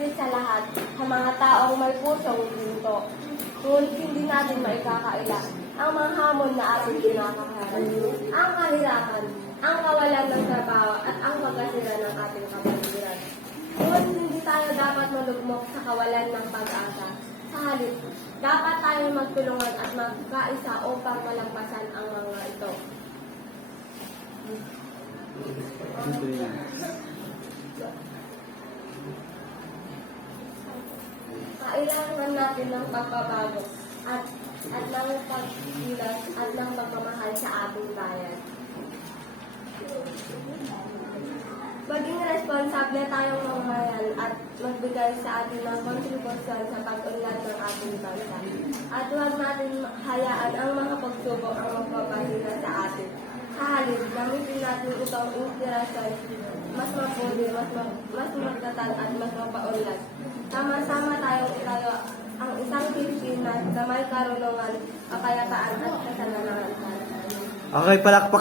higit sa lahat, sa mga taong may pusong ginto. Ngunit hindi natin maikakaila ang mga hamon na ating kinakaharap. Ang kahirapan, ang kawalan ng trabaho at ang pagkasira ng ating kapaligiran. Ngunit hindi tayo dapat malugmok sa kawalan ng pag-asa. Sa halip, dapat tayo magtulungan at magkaisa upang malampasan ang mga ito. Kailangan natin ng pagbabago at ng paggilas at ng pagmamahal sa ating bayan. Maging responsable tayong mamayan at magbigay sa atin ng kontribusyon sa pag-unlad ng ating bansa. At huwag natin hayaan ang mga pagsubok ang magpapahina sa atin. Sa halip, gamitin natin itong inspirasyon, mas mabuti, mas magtatag at mas mapaunlad. Sama-sama tayong itayo ang isang Pilipinas na may karunungan, kapayapaan at kasalangan. Okay, palakpak.